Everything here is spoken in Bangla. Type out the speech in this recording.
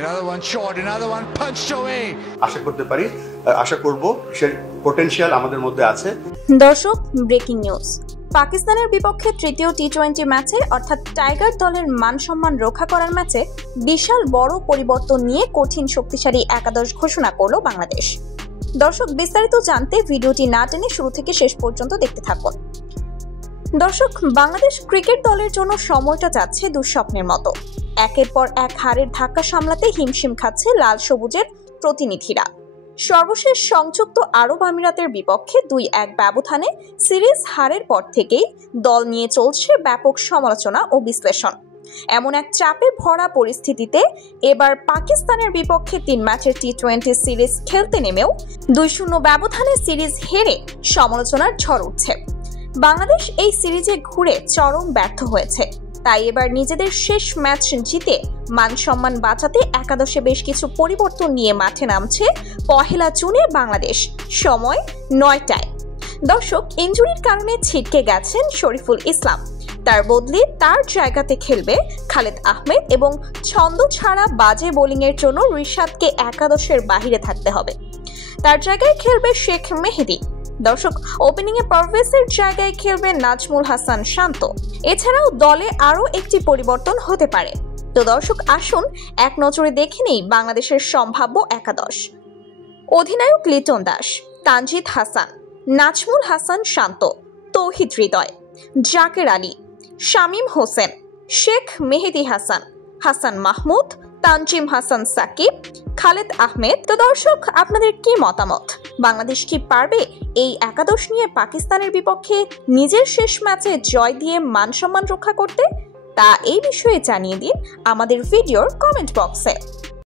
Another one short, another one punched away. আশা করব সে পটেনশিয়াল আমাদের মধ্যে আছে। দর্শক, ব্রেকিং নিউজ। পাকিস্তানের বিপক্ষে তৃতীয় টি-20 ম্যাচে অর্থাৎ টাইগার দলের মান সম্মান রক্ষা করার ম্যাচে বিশাল বড় পরিবর্তন নিয়ে কঠিন শক্তিশালী একাদশ ঘোষণা করল বাংলাদেশ। দর্শক, বিস্তারিত জানতে ভিডিওটি না টেনে শুরু থেকে শেষ পর্যন্ত দেখতে থাকুন। দর্শক, বাংলাদেশ ক্রিকেট দলের জন্য সময়টা যাচ্ছে দুঃস্বপ্নের মতো। একের পর এক হারের ধাক্কা সামলাতে হিমশিম খাচ্ছে লাল সবুজের প্রতিনিধিরা। সর্বশেষ সংযুক্ত আরব আমিরাতের বিপক্ষে 2-1 ব্যবধানে সিরিজ হারের পর থেকেই দল নিয়ে চলছে ব্যাপক সমালোচনা ও বিশ্লেষণ। এমন এক চাপে ভরা পরিস্থিতিতে এবার পাকিস্তানের বিপক্ষে 3 ম্যাচের টি-20 সিরিজ খেলতে নেমেও 2-0 ব্যবধানে সিরিজ হেরে সমালোচনার ঝড় উঠছে। বাংলাদেশ এই সিরিজে ঘুরে চরম ব্যর্থ হয়েছে। তাই এবার নিজেদের শেষ ম্যাচ জিতে মান সম্মান বাঁচাতে একাদশে বেশ কিছু পরিবর্তন নিয়ে মাঠে নামছে 1 জুনে বাংলাদেশ, সময় 9টায়। দর্শক, ইনজুরির কারণে ছিটকে গেছেন শরীফুল ইসলাম। তার বদলে তার জায়গাতে খেলবে খালেদ আহমেদ এবং ছন্দ ছাড়া বাজে বোলিংয়ের জন্য রিশাদকে একাদশের বাইরে থাকতে হবে। তার জায়গায় খেলবে শেখ মেহেদী। দর্শক, ওপেনিংয়ে পারভেজের জায়গায় খেলবে নাজমুল হাসান শান্ত। এছাড়াও দলে আরও একটি পরিবর্তন হতে পারে। তো দর্শক, আসুন এক নজরে দেখে নেই বাংলাদেশের সম্ভাব্য একাদশ। অধিনায়ক লিটন দাস, তানজিদ হাসান, নাজমুল হাসান শান্ত, তৌহিদ হৃদয়, জাকের আলী, শামীম হোসেন, শেখ মেহেদী হাসান, হাসান মাহমুদ, তানজিম হাসান সাকিব, খালেদ আহমেদ। তো দর্শক, আপনাদের কি মতামত? বাংলাদেশ কি পারবে এই একাদশ নিয়ে পাকিস্তানের বিপক্ষে নিজের শেষ ম্যাচে জয় দিয়ে মান সম্মান রক্ষা করতে? তা এই বিষয়ে জানিয়ে দিন আমাদের ভিডিওর কমেন্ট বক্সে।